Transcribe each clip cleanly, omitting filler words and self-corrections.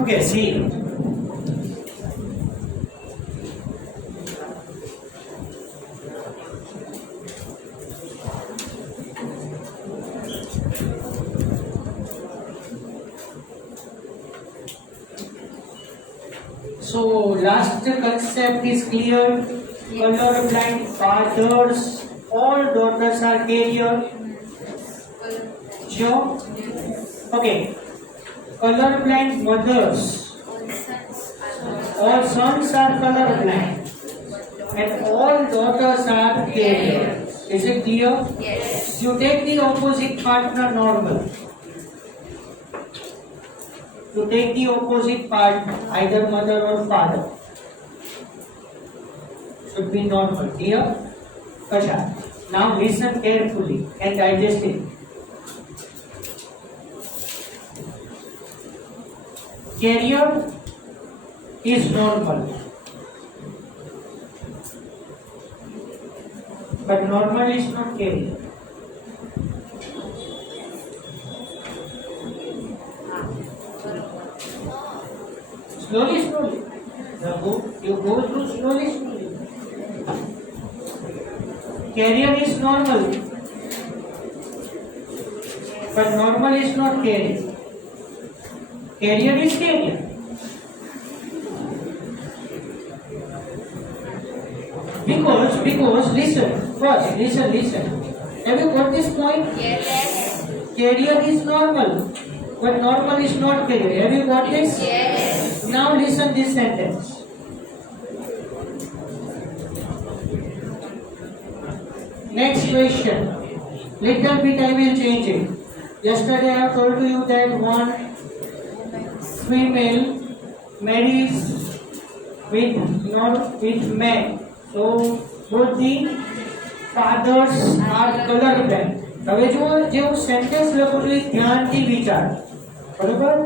Okay, see. So last concept is clear. Colorblind fathers, all daughters are carrier. Sure. Okay. Colorblind mothers, all sons are colorblind, and all daughters are carrier. Is it clear? Yes. You take the opposite partner normal. You take the opposite partner, either mother or father. Should be normal. Clear? Kasha. Now listen carefully and digest it. Carrier is normal, but normal is not carrier. Slowly, slowly. You go through slowly, slowly. Carrier is normal, but normal is not carrier. Carrier is carrier. Because listen, first listen. Have you got this point? Yes. Carrier is normal, but normal is not carrier. Have you got this? Yes. Now listen this sentence. Next question. Little bit I will change it. Yesterday I have told you that one female marries with man. So both the fathers are colorblind. હવે જો જેવું સેન્ટેન્સ લખું છું ધ્યાનથી વિચાર. બરોબર?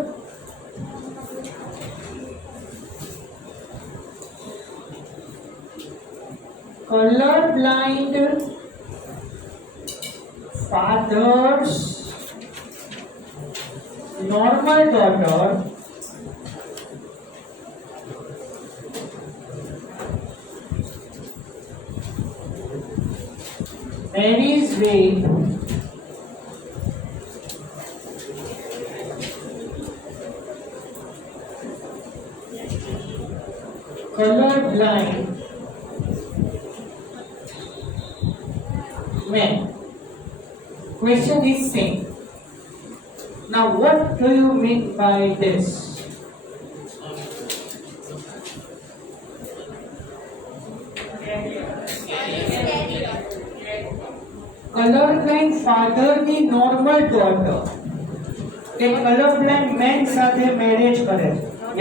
Colorblind fathers, normal daughter marries with colorblind man. Question is same. Now what do you mean by this? Colorblind father ની normal daughter એ colorblind man સાથે marriage કરે.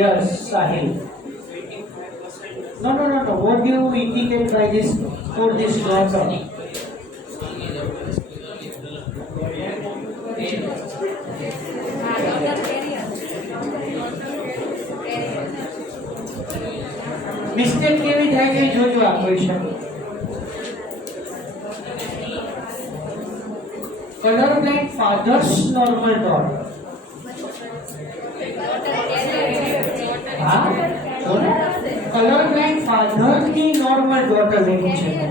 Yes, Sahil. No. What do you indicate by this for this daughter? Mistake કેવી થાય છે જોજો આ question. Colorblind father's normal daughter. हाँ, colorblind father की normal daughter लेनी चाहिए.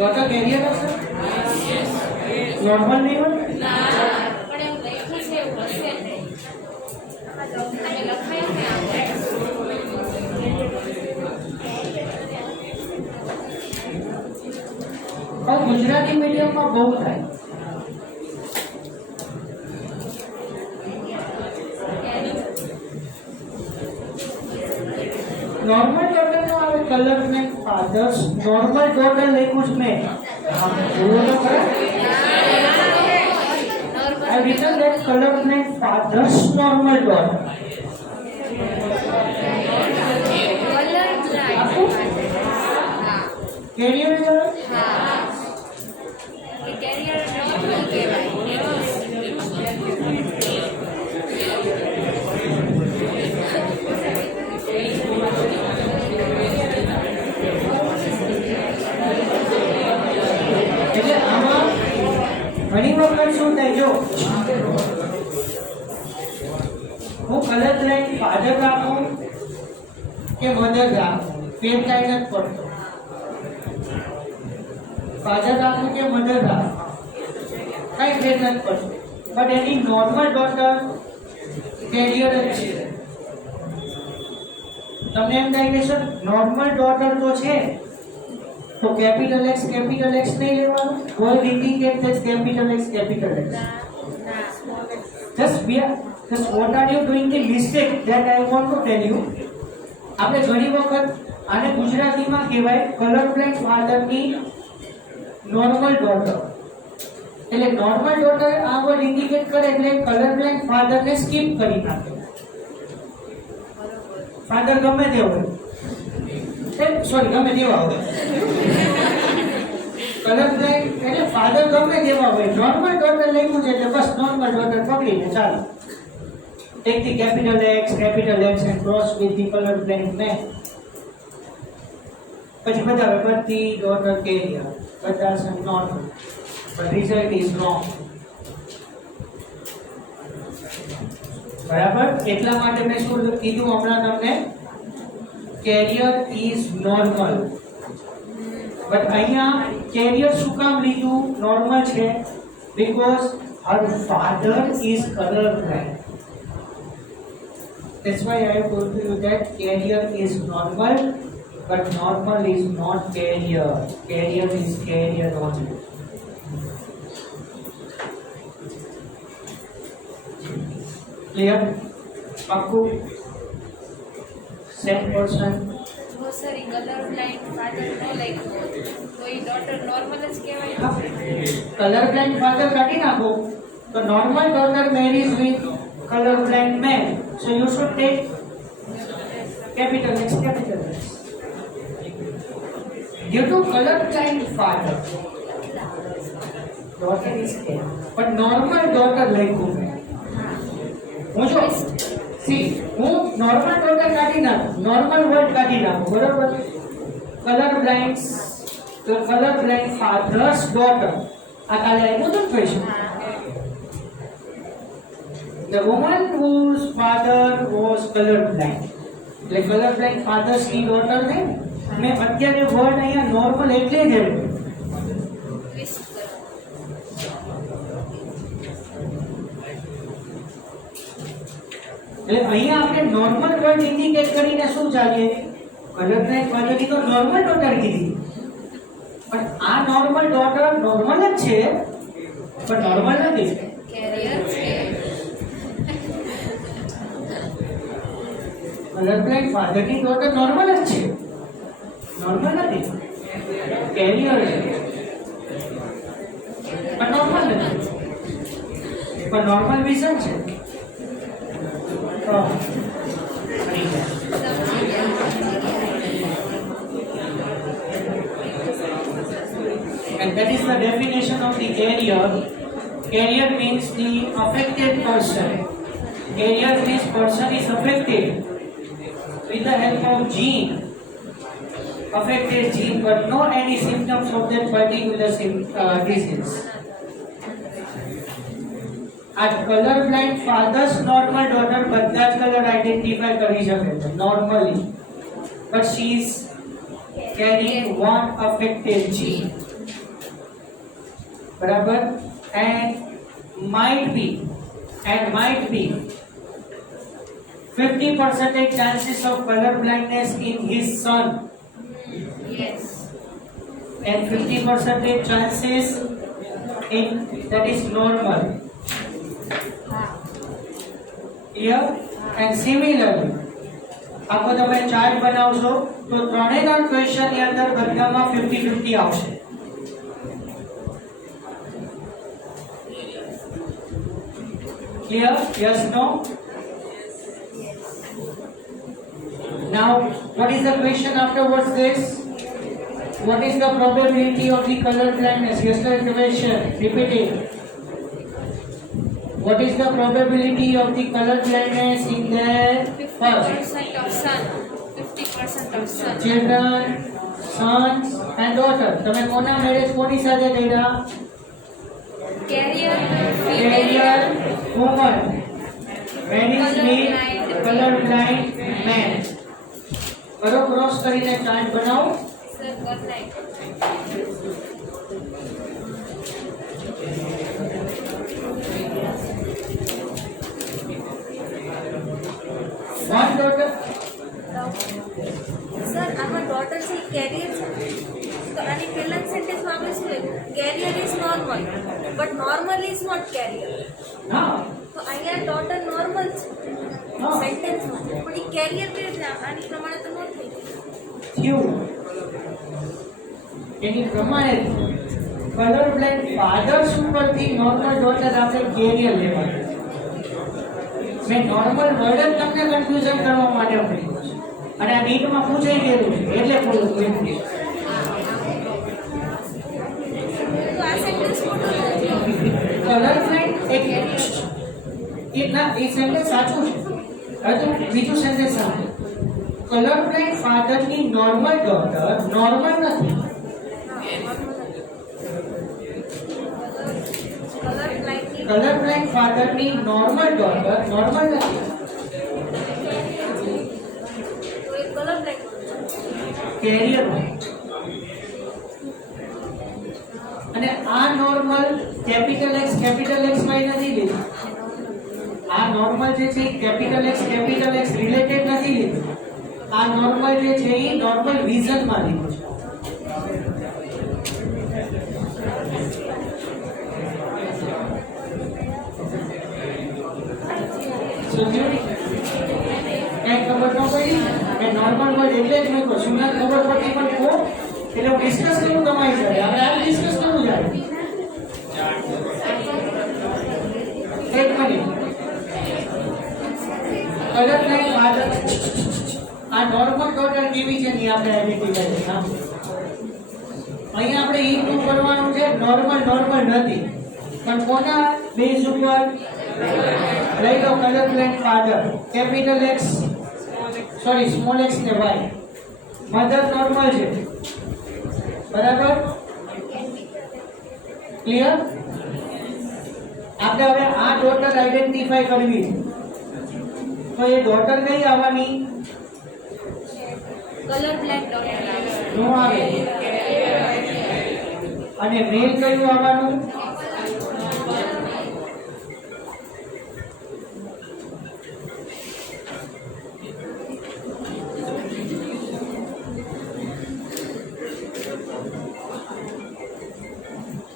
daughter carrier है सर? normal नहीं हो? और गुजराती मीडियम में बहुत है. नॉर्मल डॉटर जो આવે કલર में फादर्स नॉर्मल डॉटर લેખું છું મેં. બોલો તો ખરા. I have written that color में father's normal daughter. कैरियर है ફાધર રાખું કે મધર રાખું ફેર કાંઈ નથી પડતો. ફાધર રાખું કે મધર રાખું કાંઈ ફેર નથી પડતો. બટ એની નોર્મલ ડોટર કેરિયર જ છે. તમને એમ થાય કે સર નોર્મલ ડોટર તો છે તો કેપિટલ એક્સ નહીં લેવાનું. Word indicate that capital x. Just what are you doing the mistake that I want to tell you. આપણે ઘણી વખત આને ગુજરાતીમાં કહેવાય કલર બ્લાઇન્ડ ફાધરની નોર્મલ ડોટર. એટલે નોર્મલ ડોટર આ વર્ડ ઇન્ડિકેટ કરે એટલે કલર બ્લાઇન્ડ ફાધરને સ્કીપ કરી નાખે. ફાધર ગમે તે હોય, સોરી ગમે તેવા હોય, કલર બ્લાઇન્ડ એટલે ફાધર ગમે તેવા હોય, નોર્મલ ડોટર લખ્યું છે એટલે બસ નોર્મલ ડોટર પકડીને ચાલો. Take the capital X and cross with the color blind man. પછી બતાવે બધી ડોટર કેરિયર, બધા છે normal, but result is wrong. બરાબર? એટલા માટે મેં શું કીધું હમણાં તમને, કેરિયર ઇઝ નોર્મલ. બટ અહીંયા કેરિયર શું કામ લીધું નોર્મલ છે? Because her father is colour blind. That's why I have told you that carrier is normal, but normal is not carrier. Carrier is carrier only. Clear? Pakku? Same person? वो sir colour blind father know like कोई daughter normal જ કહેવાય. Color blind father કાઢી નાખો તો normal daughter marries with color blind man. So you should take capital X. Due to color blind father, daughter is there. But normal daughter like who? मुझे see હું normal daughter કાઢી નાખું, normal word કાઢી નાખું, બરાબર? color blind father's daughter આ કાલે આવ્યું હતું question. The woman whose father was colorblind. એટલે colorblind fathers ની daughter ને મેં અત્યારે વર્ડ અહીંયા નોર્મલ એટલે જ આવ્યો. ટ્વિસ્ટ કરો. એટલે અહીંયા આપણે નોર્મલ વર્ડ ઇન્ડિકેટ કરીને શું ચાલીએ? colorblind father ની તો નોર્મલ ડોટર કીધી, પણ આ નોર્મલ ડોટર નોર્મલ જ છે પણ નોર્મલ નથી. કેરિયર છે. colorblind father ની ડોટર નોર્મલ જ છે, નોર્મલ નથી, કેરિયર છે પણ નોર્મલ નથી, પણ નોર્મલ વિઝન છે. And that is the definition of the carrier. Carrier means the affected person. Carrier means person is affected with the help of gene, affected gene, but no any symptoms of that particular disease. At color blind father's normal daughter બધા જ colour identify કરી શકે છે normally, but she is carrying one affected gene. બરાબર? and might be 50% chances of color blindness in his son, Yes. and 50% chances in that is normal. Here and similarly આખો તમે ચાર્ટ બનાવશો તો ત્રણે ત્રણ ક્વેશ્ચન ની અંદર બધામાં 50-50 આવશે. Clear? Yes, no? Now, what is the question afterwards this? What is the probability of the color blindness? Yesterday's question, repeat it. What is the probability of the color blindness in the first? 50% of son. 50% of son. Children, sons and daughters. તમે કોના મેરેજ કોની સાથે કર્યા? Carrier, Carrier female, woman marries with color blind એને chart બનાવો. Sir કરનાઈ one daughter. Sir આમાં daughter છે કેરિયર છે તો આની પહેલા સેન્ટેન્સમાં આપણે શું લખ્યું carrier is normal but normal is not carrier હા તો અહીંયા ડોટર નોર્મલ છે હા. સેન્ટેન્સમાં પણ એ કેરિયર કે છે આની પ્રમાણે તો ન થઈ થયું એની પ્રમાણે કલર બ્લાઇન્ડ ફાધર્સ ઉપરથી નોર્મલ ડોટર આપણે કેરિયર લેવાનું. મેં નોર્મલ વર્ડ જ તમને કન્ફ્યુઝન કરવા માટે આપ્યું છે અને આ નીટમાં પૂછાઈ ગયેલું છે એટલે પૂરું પૂછ્યું. તો આ સેન્ટેન્સ ખોટું નથી કલર બ્લાઇન્ડ એક એ સેન્ટેન્સ સાચું છે. હજુ બીજું સેન્ટેન્સ સાંભળો. કલર બ્લાઇન્ડ ફાધરની નોર્મલ ડોટર નોર્મલ નથી. કલર બ્લાઇન્ડ કલર બ્લાઇન્ડ ફાધરની નોર્મલ ડોટર નોર્મલ નથી. તો એ કલર બ્લાઇન્ડ કેરિયર અને આ નોર્મલ કેપિટલ એક્સ માં નથી લીધું. આ નોર્મલ જે છે કેપિટલ એક્સ રિલેટેડ નથી લીધું. આ નોર્મલ જે છે એ નોર્મલ વિઝન માં લીધું છે. સમજ્યું? કઈ ખબર ન પડી મેં નોર્મલ વર્ડ એટલે જ મૂક્યો. શું ના ખબર પડતી પણ કહો એટલે હું ડિસ્કસ કરું તમારી સાથે. આપણે આ ડિસ્કસ કરવું જાય. એક મિનિટ. કલર લાઈન ફાધર આ નોર્મલ ડોટર કેવી છે ની આપણે આઈડેન્ટિફાઈ હા અહીંયા આપણે ઈ પ્રૂવ કરવાનું છે નોર્મલ નથી પણ કોના બેઝ ઉપર લઈ લો colour blind father capital X small X ને વાય મધર નોર્મલ છે બરાબર ક્લિયર આપણે હવે આ ડોટર આઈડેન્ટિફાઈ કરવી છે તો એ ડોટર કઈ આવવાની કલર બ્લાઇન્ડ ડોટર નો આવે અને મેલ કયું આવવાનું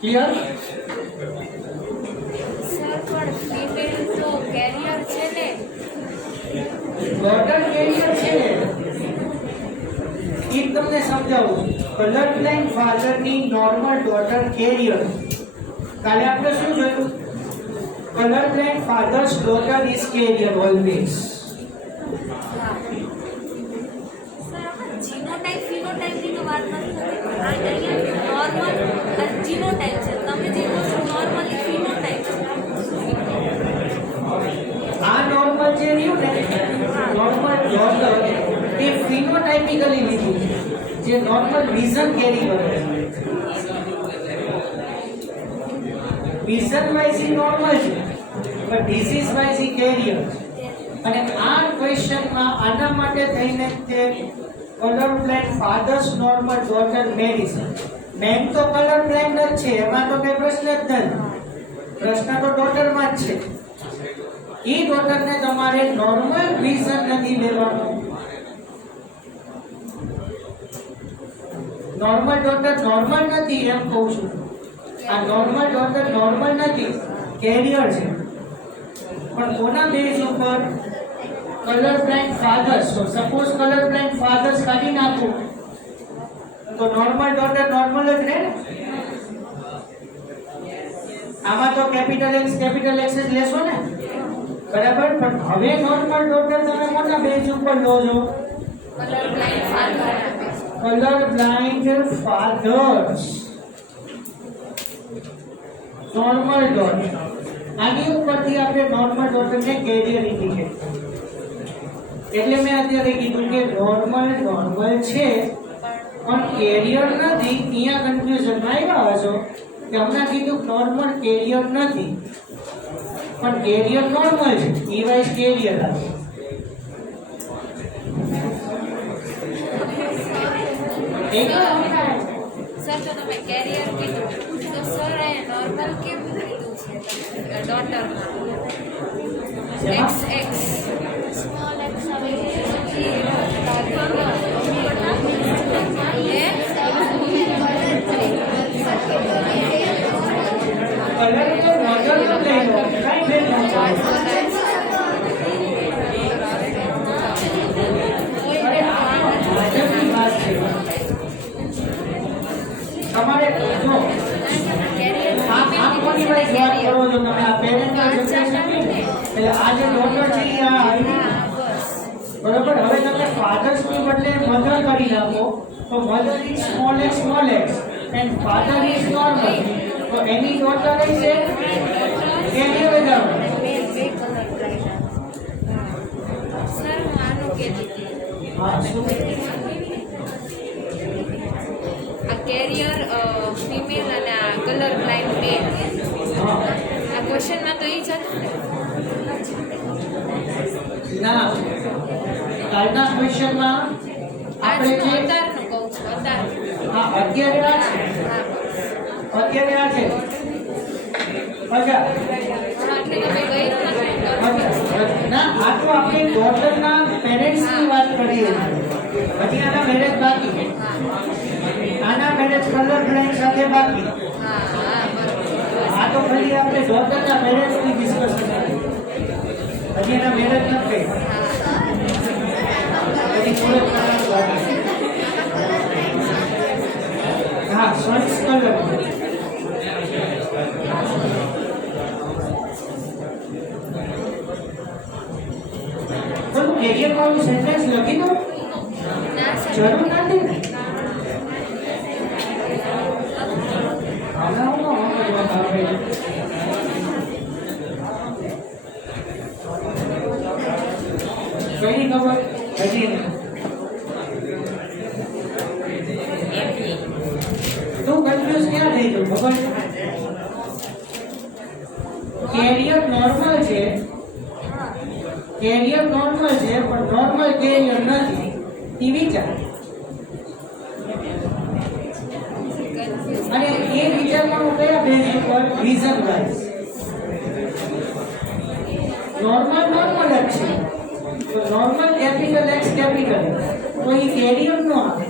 ક્લિયર સર પણ ફીમેલ તો કેરિયર છે ને ડોટર કેરિયર છે એ તમને સમજાવું કલર બ્લાઇન્ડ ફાધરની નોર્મલ ડોટર કેરિયર કાલે આપણે શું જોયું colour blind father's daughter is carrier always genotype ફિનોટાઇપની તો વાત નથી થતી આ અહીંયા નોર્મલ અને જીનોટાઇપ છે તમે જે કહો છો નોર્મલી ફિનોટાઇપ આ નોર્મલ જે રહ્યું ને નોર્મલ ડોટર એ ફિનોટાઇપિકલી લીધું છે જે નોર્મલ વિઝન કેરી કરે છે વિઝન વાઇઝ ઈ નોર્મલ છે પણ ડિઝીઝ વાઇઝ ઈ કેરિયર અને આ ક્વેશ્ચનમાં આના માટે થઈને તે colour blind fathers normal daughter marries man તો કલર બ્લાઇન્ડ જ છે એમાં તો કઈ પ્રશ્ન જ નથી પ્રશ્ન તો ડોટરમાં જ છે ઈ ડોટરને તમારે નોર્મલ વિઝન નથી લેવાનું નોર્મલ ડોટર નોર્મલ નથી એમ કહું છું આ નોર્મલ ડોટર નોર્મલ નથી કેરિયર છે પણ કોના બેઝ ઉપર colour blind fathers suppose colour blind fathers કાઢી નાખું તો નોર્મલ ડોટર નોર્મલ જ રહે ને આમાં તો કેપિટલ એક્સ જ લેશો ને બરાબર પણ હવે નોર્મલ ડોટર તમે કોના બેઝ ઉપર લો છો colour blind father colour blind fathers normal daughter આની ઉપરથી આપણે નોર્મલ ડોટરને કેરિયર ઇન્ડિકેટ એટલે મેં અત્યારે કીધું કે નોર્મલ છે પણ કેરિયર નથી અહીંયા કન્ફ્યુઝનમાં આવ્યા હશો કે હમણાં કીધું નોર્મલ કેરિયર નથી પણ કેરિયર નોર્મલ છે ઈ વાઇઝ કેરિયર આવે સર તો તમે કેરિયર કીધું તો સર એ નોર્મલ કેમ કીધું છે ડોટરમાં એક્સ એક્સ સ્મોલ એક્સ આવે કલર તો નોર્મલ જ લઈ લો કાઈ ફેર ન પડે આજની વાત છે તમારે જો આ કોની વાત કરો છો તમે આ પેરેન્ટલ જનરેશન એટલે આ જે ડોટર છે એ આ આવી બરોબર હવે તમે ફાધર્સ ની બદલે મધર કરી નાખો તો mother is small x and father is normal તો એની ડોટર છે કેની વધારો સર હું આનું કહેતી હતી હા શું આ કેરિયર ફિમેલ અને આ કલર બ્લાઇન્ડ મેલ હા આ ક્વેશ્ચનમાં તો એ જ હતું ને ના કાલના ક્વેશ્ચનમાં આપણે આજનું જે અત્યારનું કહું છું અત્યારનું હા અત્યારે આ છે અત્યારે આ છે અચ્છા એટલે તમે ગયું નથી ના આ તો આપણે ડોટરના પેરેન્ટ્સની વાત કરીએ છીએ હજી આના મેરેજ બાકી આના મેરેજ કલર બ્લાઇન્ડ સાથે બાકી હા હા બરોબર આ તો ખાલી આપણે ડોટરના પેરેન્ટ્સની ડિસ્કશન કરી હજી એના મેરેજ નથી હજી થોડોક ટાઈમ બાકી હા સન્સ કલર કેરિયર વાળું સેન્ટેન્સ લખી દો ના સર જરૂર નથી ને હમણાં હું આપણે કઈ ખબર હજી નહીં. તું કન્ફ્યુઝ ક્યાં થઈ ગયો ખબર કેરિયર નોર્મલ છે કેરિયર નોર્મલ છે પણ નોર્મલ કેરિયર નથી એ વિચાર અને એ વિચારવાનું કયા બેઝ ઉપર રીઝન વાઇઝ નોર્મલ જ છે તો નોર્મલ કેપિટલ એક્સ કેપિટલ તો એ કેરિયર નો આવે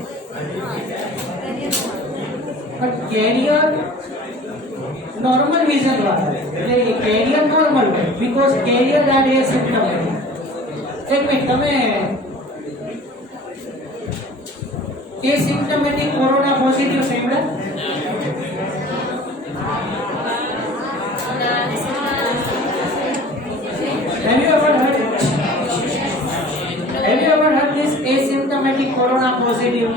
પણ કેરિયર નોર્મલ વિઝન વાળા એટલે carrier normal because carrier are a symptom એક મિનિટ તમે એસિમ્પ્ટોમેટિક કોરોના પોઝિટિવ સાંભળ્યા have you ever heard this asymptomatic corona positive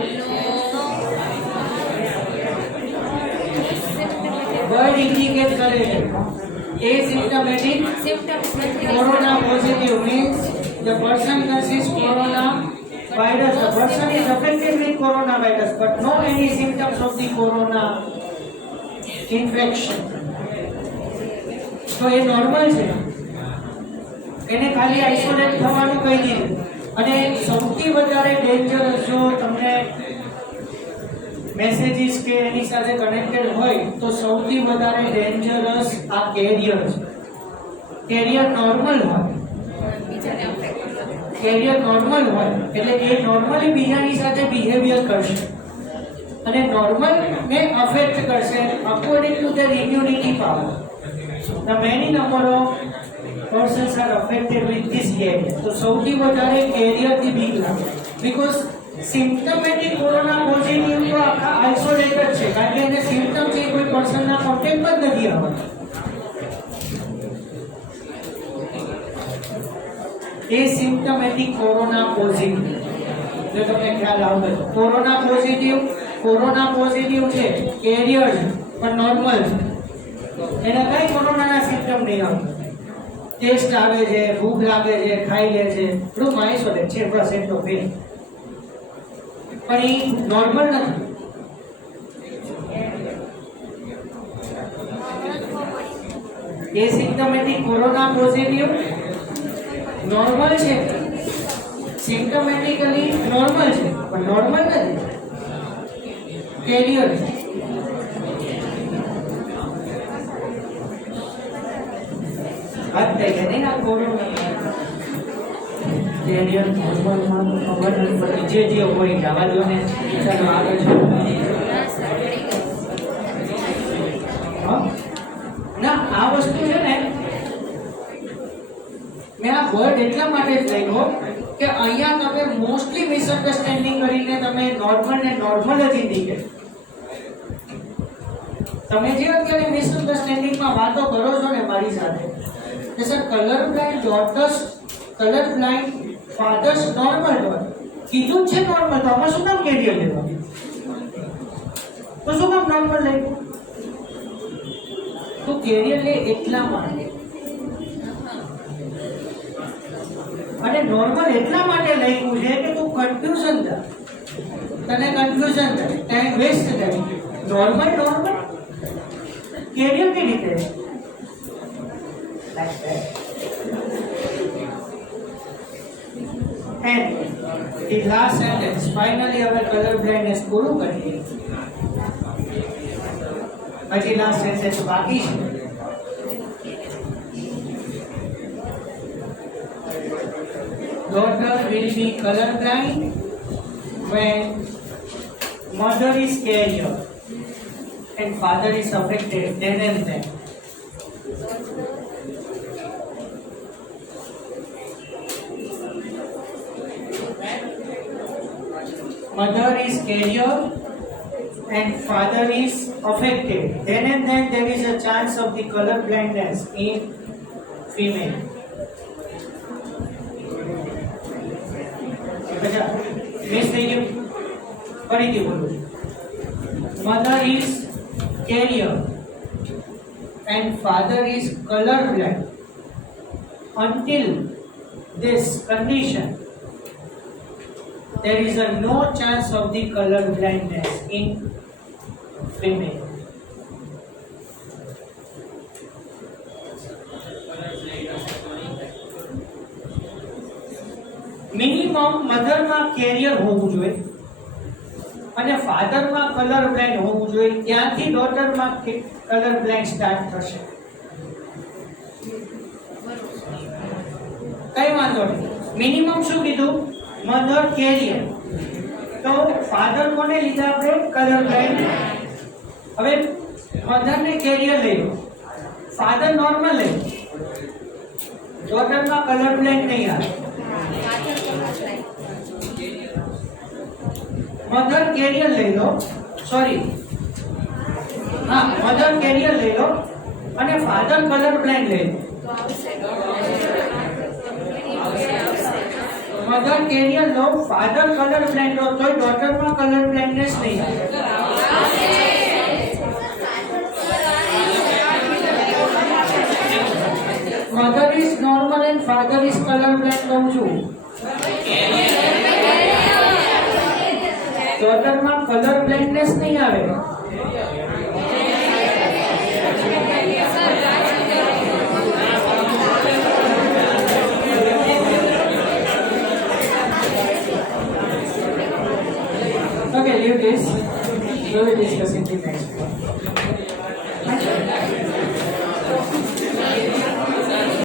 word indicate કરે છે asymptomatic corona positive means the person consists corona virus the person is affected with coronavirus but no any symptoms of the corona infection તો એ નોર્મલ છે એને ખાલી આઇસોલેટ થવાનું કહી દીધું અને સૌથી વધારે ડેન્જરસ જો તમને મેસેજીસ કે એની સાથે કનેક્ટેડ હોય તો સૌથી વધારે ડેન્જરસ આ કેરિયર છે કેરિયર નોર્મલ હોય કેરિયર નોર્મલ હોય એટલે એ નોર્મલી બીજાની સાથે બિહેવિયર કરશે અને નોર્મલ ને અફેક્ટ કરશે according to there immunity power the many number of persons are affected with this carrier તો સૌથી વધારે કેરિયર થી બીક લાગે because સિમ્પ્ટોમેટિક કોરોના પોઝિટિવ તો આખા આઇસોલેટેડ છે કારણ કે એને સિમ્પ્ટમ છે કોઈ પર્સનના કોન્ટેક્ટમાં જ નથી આવતા એસિમ્પ્ટોમેટિક કોરોના પોઝિટિવ જો તમને ખ્યાલ આવે તો કોરોના પોઝિટિવ છે કેરિયર પણ નોર્મલ છે એને કઈ કોરોનાના સિમ્પ્ટમ નહીં આવે ટેસ્ટ આવે છે ભૂખ લાગે છે ખાઈ લે છે રૂમ આઇસોલેટ છે બસ એટલો ફેર પણ એ નોર્મલ નથી એસિમ્પ્ટોમેટિક કોરોના પોઝિટિવ નોર્મલ છે સિમ્પ્ટોમેટિકલી નોર્મલ છે પણ નોર્મલ નથી कैरियर बात कही नहीं ना कोरोना कैरियर नॉर्मल માં ખબર નથી પડી જે હોય જવા દો ને ચાલો આગળ છો હા ના આ વસ્તુ છે ને મેં આ વર્ડ એટલા માટે જ લખ્યો કે અહીંયા તમે મોસ્ટલી મિસઅન્ડરસ્ટેન્ડિંગ કરીને તમે નોર્મલ ને નોર્મલ જ ઇન્ડિકેટ તમે જે અત્યારે મિસઅન્ડરસ્ટેન્ડિંગમાં વાતો કરો છો ને મારી સાથે કે sir colour blind daughters colour blind fathers normal daughter કીધું જ છે નોર્મલ તો આમાં શું કામ કેરિયર લેવા તો શું કામ નોર્મલ લેવું તો કેરિયર લે એટલા માટે અને નોર્મલ એટલા માટે લખ્યું છે કે તું કન્ફ્યુઝન થાય તને કન્ફ્યુઝન થાય ટાઈમ વેસ્ટ થાય નોર્મલ કેરિયર કેવી રીતે and the last sentence finally our color blindness પૂરું કરીએ પછી last sentence બાકી છે daughter will be colorblind when mother is carrier and father is affected then and then. Mother is carrier and father is affected then and then there is a chance of the color blindness in female. Miss नहीं है फरीથી બોલું mother is carrier and father is color blind until this condition there is a no chance of the color blindness in female. Minimum મધરમાં carrier હોવું જોઈએ અને ફાધરમાં colour blind હોવું જોઈએ ત્યાંથી ડોટરમાં કલર બ્લાઇન્ડ સ્ટાર્ટ થશે કઈ વાંધો નહીં મિનિમમ શું કીધું મધર કેરિયર તો ફાધર કોને લીધા આપણે કલર બ્લાઇન્ડ હવે મધરને કેરિયર લઈ લો ફાધર નોર્મલ લઈ ડોટરમાં કલર બ્લાઇન્ડ નહીં આવે मदर कैरियर ले लो सॉरी हाँ मदर कैरियर ले लो અને ફાધર કલર બ્લાઇન્ડ લે મધર કેરિયર લો ફાધર કલર બ્લાઇન્ડ લો તો ડોટરમાં કલર બ્લાઇન્ડનેસ નહીં આવે mother is normal and father is colour blind કહું છું ડોટરમાં કલર બ્લાઇન્ડનેસ નહીં આવે Okay, leave this. We will discuss in the next one.